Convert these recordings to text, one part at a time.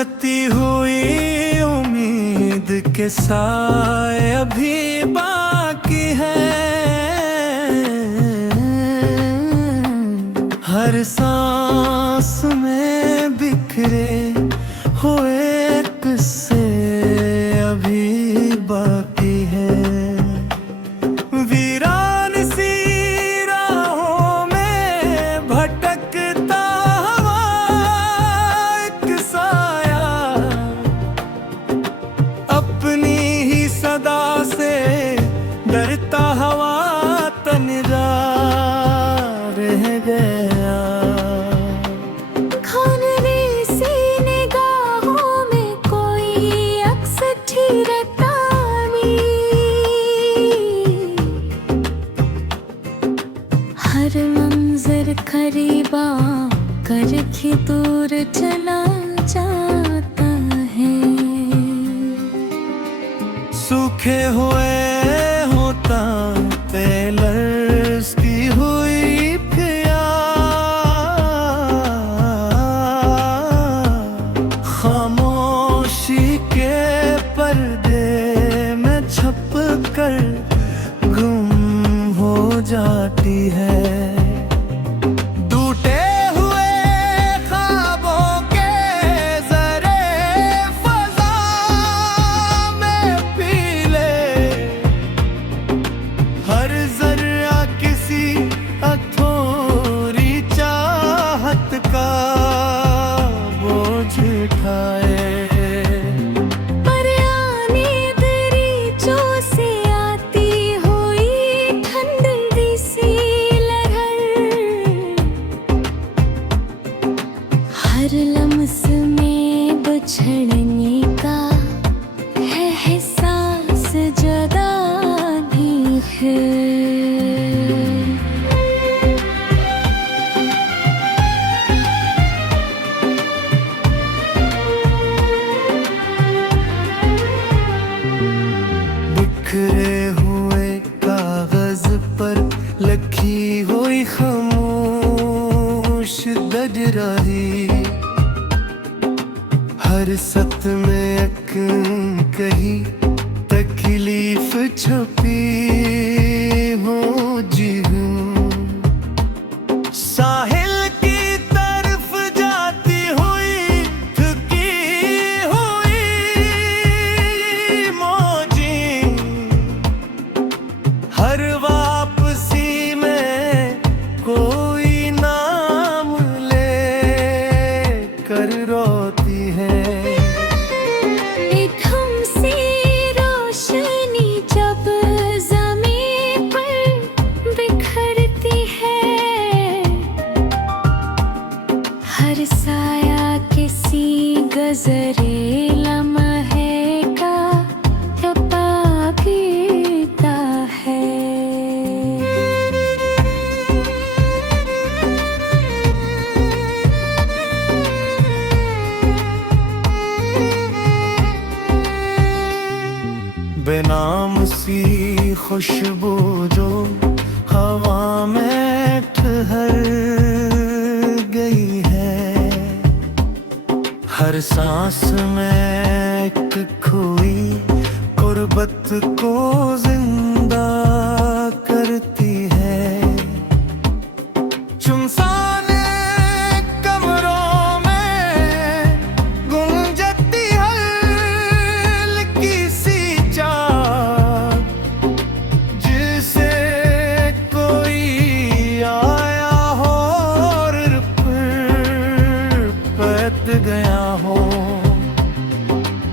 बुझती हुई उम्मीद के साए अभी बाकी है। हर सांस में बिखरे हुए किस्से अभी बाकी है। वीरान सी राहों में भटकता हुआ एक साया अपनी ही सदा से डरता हुआ तन्हा रह गया। खाने सी निगाहों में कोई अक्स ठिरता नहीं। हर मंजर करीबा कर भी दूर चला जाता है। सूखे हुए होता पेलर्स की हुई खामोशी के पर्दे में छप कर गुम हो जाती है। टूटे हुए ख्वाबों के जरे फजा में पीले। हर जर्रा किसी अथोरी चाहत का बोझ उठाए। पर आने दरीचों से आती हुई ठंडी सी लहर हर लम्स में बिछड़ने का है एहसास जुदा भी है। बिखरे हुए कागज पर लिखी हुई खामोश दजराही। हर सत में एक कही तकलीफ छुपी हो जी हूँ। साहिल की तरफ जाती हुई थकी हुई मौजी हर वापसी में कोई नाम ले कर रोती है। एक हमसे रोशनी जब ज़मीं पर बिखरती है। हर साया किसी गजरे लम्हे का तपा पीता है। बेनाम सी खुशबू जो हवा में ठहर गई है। हर सांस में एक खोई गुर्बत को जिंदा करती है। सुनसान कमरों में गूंजती हल्की सी चाह जिसे कोई आया हो और फिर पैत गया हो।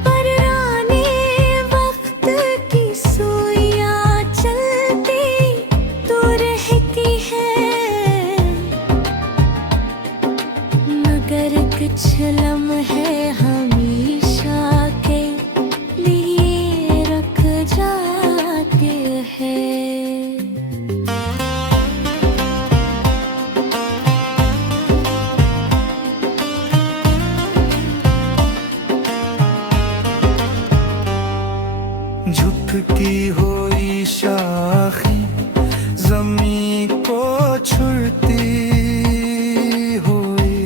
पर आने वक्त की सुइयां चलती तो रहती है। मगर कुछ लम्हे हमेशा के लिए रुक जाते हैं। झुकती हुई शाखें जमीन को छुड़ती हुई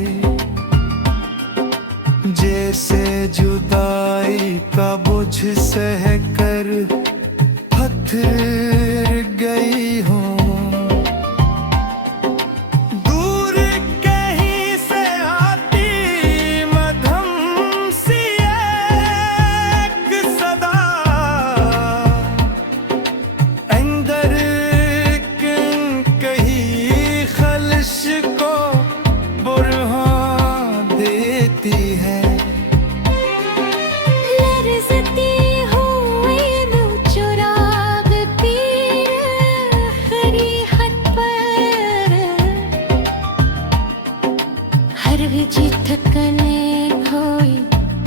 धड़कने खोई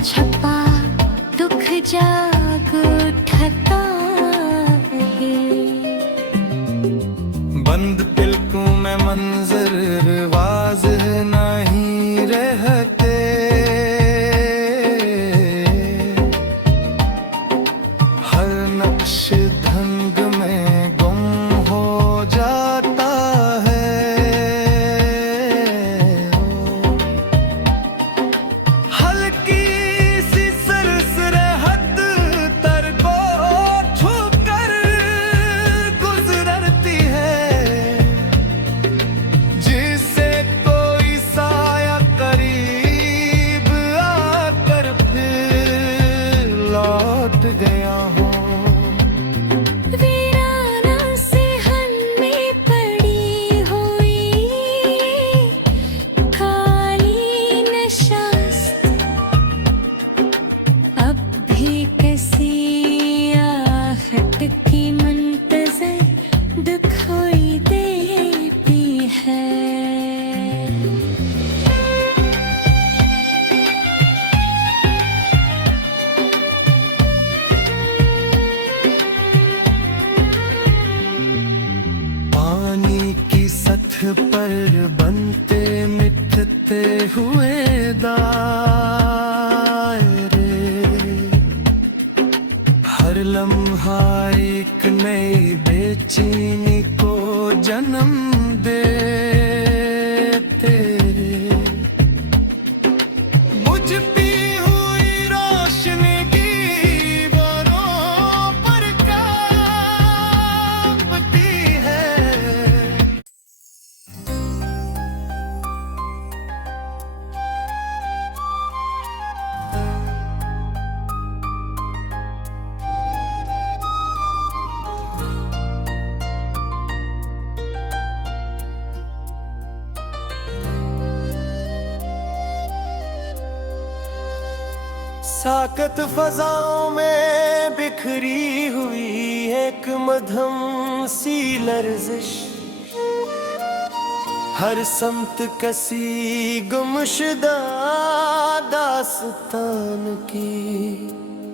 छपा दुख जाग उठता है। बंद पलकों में मंजर वाज़ेह नहीं रहते, हर नक्श ढंग में गुम हो जाता है। हल्की सी सरसराहट तर को छूकर गुजरती है, जिसे कोई साया करीब आकर फिर लौट गया हो। वीराना सहन में पड़ी हुई खाली नशास्त, अब भी किसी आहट की मुंतज़र दिखाई देती है। पानी की सतह पर बनते मिटते हुए दायरे, हर लम्हा एक नई बेचैनी को जन्म देते। बुझती हुई रोशनी की दीवारों पर कांपती है। साकत फजाओं में बिखरी हुई एक मध्यम सी लर्जिश, हर समत कसी गुमशुदा दास्तान की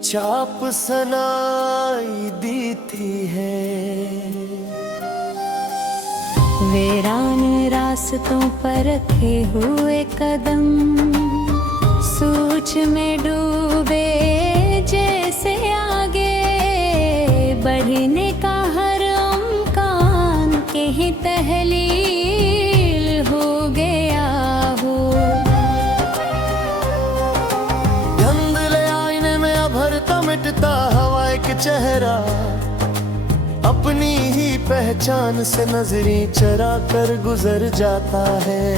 छाप सनाई देती है। वीरान रास्तों पर रखे हुए कदम सोच में डूबे, जैसे आगे बढ़ने का हर अमकान के ही तहलील हो गया हो। धुंधले आईने में अभरता मिटता हवा एक चेहरा, अपनी ही पहचान से नजरें चरा कर गुजर जाता है।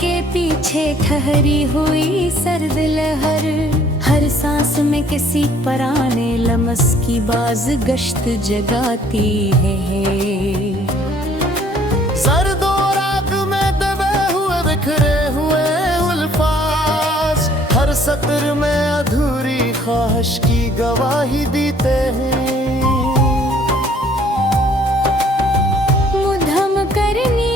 के पीछे ठहरी हुई सर्द लहर, हर सांस में किसी पराने लम्स की बाज गश्त जगाती है। सर्द और आग में दबे हुए बिखरे हुए उल्फाज, हर सत्र में अधूरी ख्वाहिश की गवाही देते हैं। मुद्दम करनी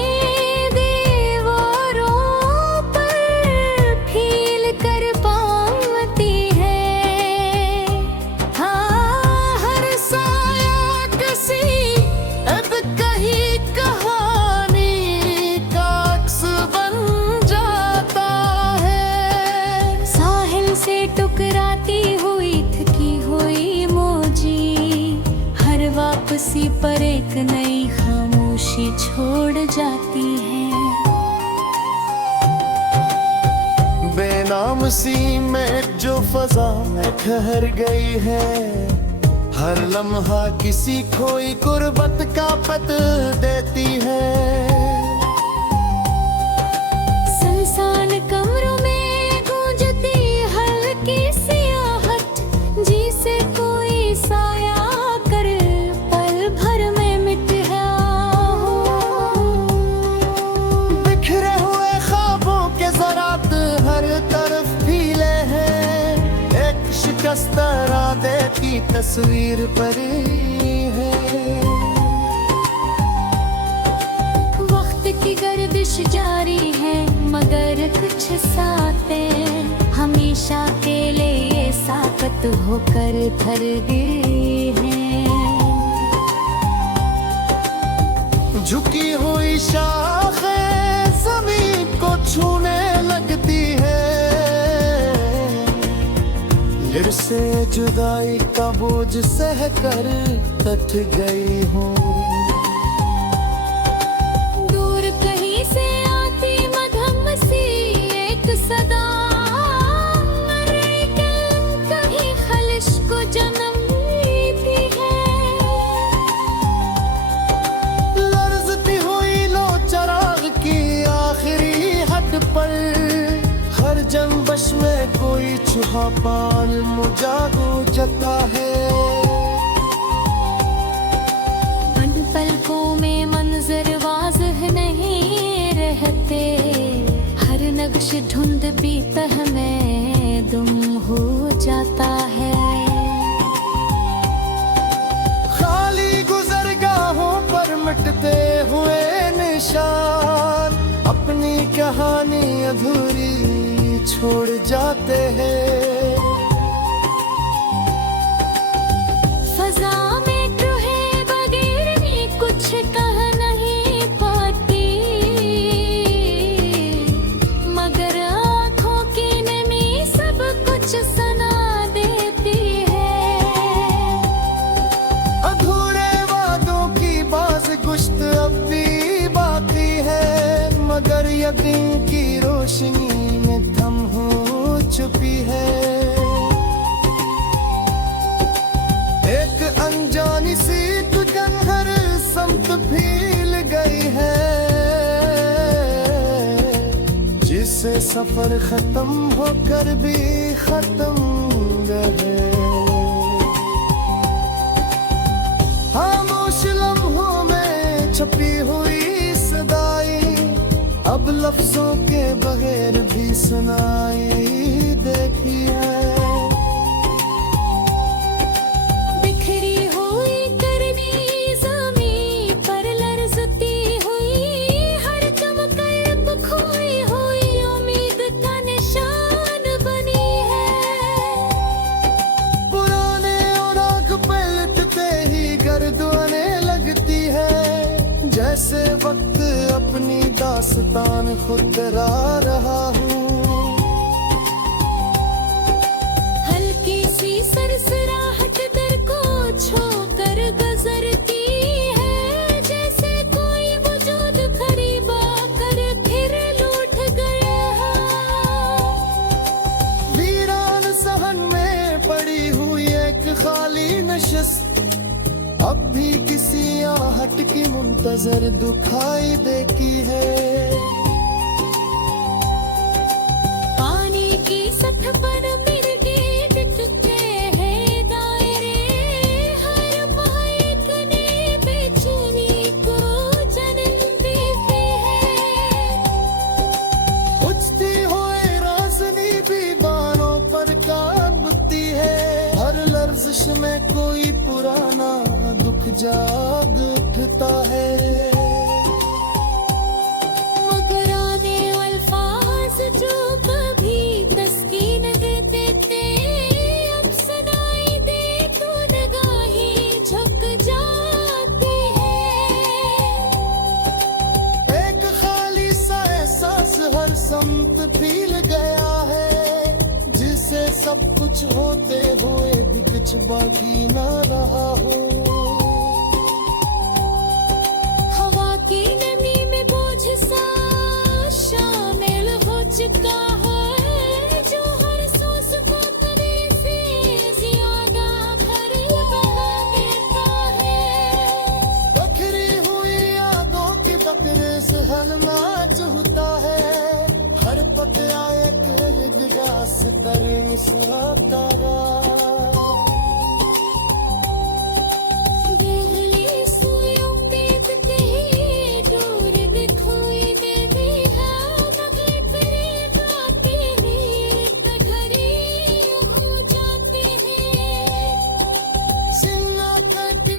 टुकराती हुई थकी हुई मौजी, हर वापसी पर एक नई खामोशी छोड़ जाती है। बेनाम सी में जो फजा में ठहर गई है, हर लम्हा किसी खोई गुर्बत का पत देती है। सुनसान कमरों में गूंजती हल्की सी आहट, जिसे कोई साया कर पल भर में मिट गया हो। बिखरे हुए ख्वाबों के ज़रात हर तरफ फैले हैं, एक शिकस्त इरादे की तस्वीर परी है। वक्त की शांत होकर थर गिरे हैं। झुकी हुई शाखें जमीन को छूने लगती है, लिर से जुदाई का बोझ सह कर तट गई हूँ। दूर कहीं से आती मधम सी एक सदा, कहीं खलिश को जन्म देती है। लर्जती हुई लो चराग की आखिरी हद पर, हर जंबश में कोई चूहा पाल मुझागो जता है। बंद पलकों में मंजर वाज़ह नहीं रहते, हर नक्श धुंध भी तह में दुम हो जाता है। खाली गुज़रगाहों पर मिटते हुए निशान, अपनी कहानी अधूरी छोड़ जाते हैं। फजा में टूहे बगैर भी कुछ कह नहीं पाती, मगर आँखों की नमी सब कुछ सुना देती है। अधूरे वादों की बाज़गुश्त अब भी बाकी है, मगर यकीन की रोशनी में थम हो चुकी है। एक अनजानी सी दुल्हन हर समत फील गई है, जिससे सफर खत्म होकर भी खत्म रहे। खामोश लम्हों में छुपी हुई सदाई अब लफ्जों के बगैर भी सुनाई देती है। बिखरी हुई करनी ज़मीं पर लर्ज़ती हुई हर चमक खोई हुई उम्मीद का निशान बनी है। पुराने औराख पलटते ही गर्द आने लगती है, जैसे वक्त अपनी दास्तान खुद करा रहा हूँ। हल्की सी सरसराहट दर को छोकर गुजरती है, जैसे कोई वजूद करीब आकर फिर लूट गया है। वीरान सहन में पड़ी हुई एक खाली नशिस्त अब भी किसी आहट की मुंतजर दुखाई देती है। पानी की सतह पर मिर्गे बिकते हैं दायरे, हर महक ने बेचैनी को जन्म देते हैं। उठती हुए राजनी भी बानों पर कांपती है, हर लर्जिश में कोई पुराना दुख जाग उठता है। मुकराने अल्फाज जो कभी तस्कीन देते थे, अब सुनाई दे तो निगाहें झुक जाती है। एक खाली सा एहसास हर समत फील गया है, जिसे सब कुछ होते हुए भी कुछ बाकी ना रहा हो। हवा की नमी में बोझ सा शामिल हो चुका है, जो हर सांस को कभी से ज्यादा भर बहा देता है। बखरी हुई यादों की बकरे से हलना चुहता है, हर पक आए कर रास्तर मुस्कुराता रहा। देहली सुई उम्मीद कहीं दूर भी खोई देती है, मगर फिर गाती नीर कठरी हो जाती है। सिन्ना करती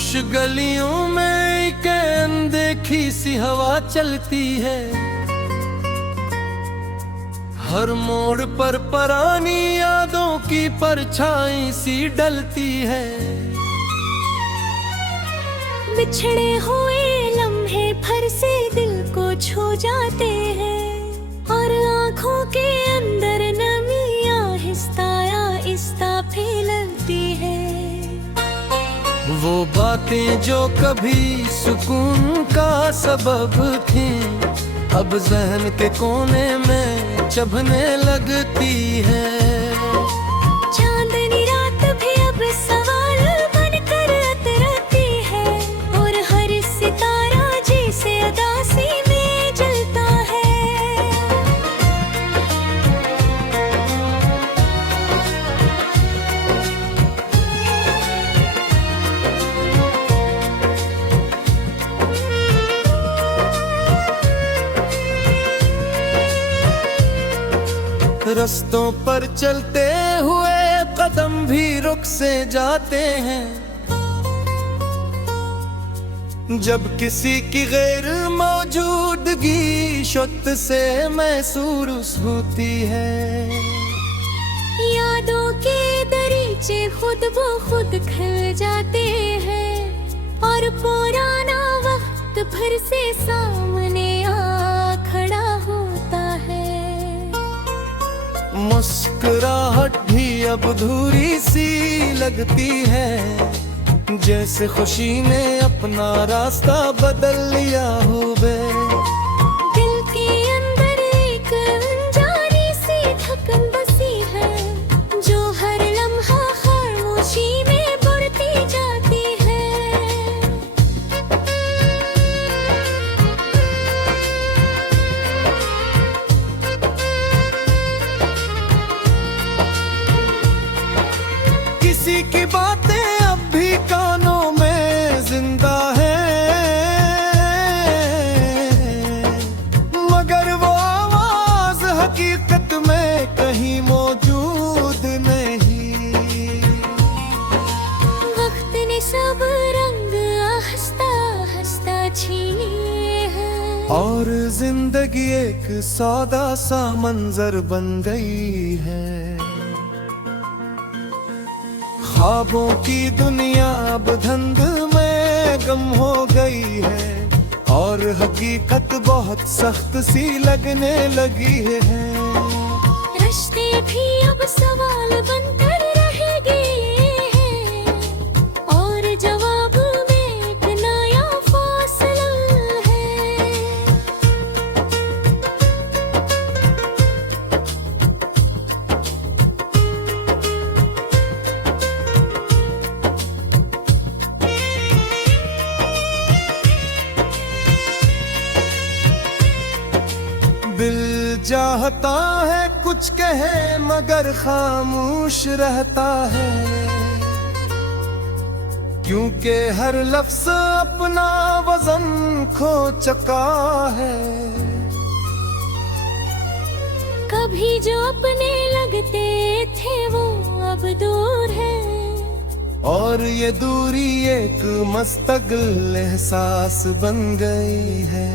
खामोश गलियों में एक अनदेखी सी हवा चलती है, हर मोड़ पर पुरानी यादों की परछाई सी डलती है। बिछड़े हुए लम्हे फिर से दिल को छू जाते हैं, और आँखों के अंदर नमी आहिस्ता आहिस्ता फैलती है। वो बातें जो कभी सुकून का सबब थी, अब ज़हन के कोने में चुभने लगती है। चांदनी रात भी अब सवाल बनकर अतराती है, और हर सितारा जैसे उदासी में जलता है। रस्तों पर चलते हुए कदम भी रुक से जाते हैं, जब किसी की गैर मौजूदगी शुद्ध से महसूस होती है। यादों के दरीचे खुद ब खुद खिल जाते हैं, और पुराना वक्त फिर से सामने आ खड़ा होता है। मुस्कुराहट भी अब अधूरी सी लगती है, जैसे खुशी ने अपना रास्ता बदल लिया हो बे। दिल के अंदर एक अनजानी सी धड़कन बसी है, जो हर लम्हा खामोशी में बढ़ती जाती है। किसी की बातें अब भी कानों में जिंदा है, मगर वो आवाज हकीकत में कहीं मौजूद नहीं। वक्त ने सब रंग आहिस्ता आहिस्ता छीन लिए हैं, और जिंदगी एक सौदा सा मंजर बन गई है। ख्वाबों की दुनिया अब धंध में गम हो गई है, और हकीकत बहुत सख्त सी लगने लगी है। रिश्ते भी अब सवाल बनकर रह गए हैं, और जवाब में एक नया फासला है। दिल चाहता है कुछ कहे मगर खामोश रहता है, क्योंकि हर लफ्ज अपना वजन खो चुका है। कभी जो अपने लगते थे वो अब दूर है, और ये दूरी एक मुस्तकिल एहसास बन गई है।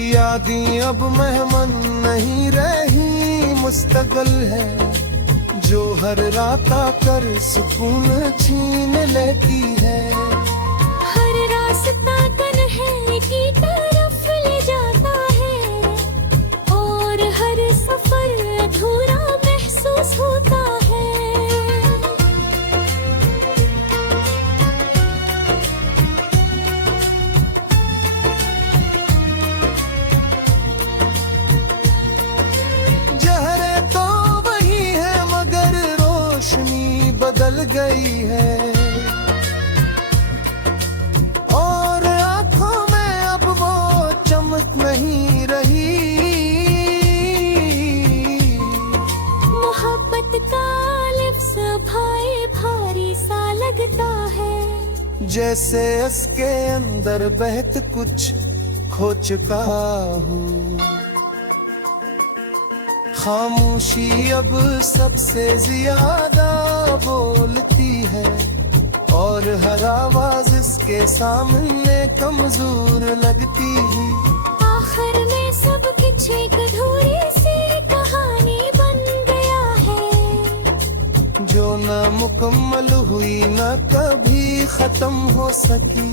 यादें अब मेहमान नहीं रही, मुस्तकिल है, जो हर रात आकर सुकून छीन लेती है। हर रास्ता तन्हाई की तरफ ले जाता है, और हर सफर अधूरा महसूस होता है। जहरे तो वही है मगर रोशनी बदल गई है, और आंखों में अब वो चमक नहीं रही। मोहब्बत का लिफ्स भाई भारी सा लगता है, जैसे इसके अंदर बहत कुछ खो चुका हूँ। खामोशी अब सबसे ज्यादा बोलती है, और हर आवाज इसके सामने कमजोर लगती है। आखिर में सब कुछ एक अधूरी सी कहानी बन गया है, जो ना मुकम्मल हुई ना कभी खत्म हो सकी।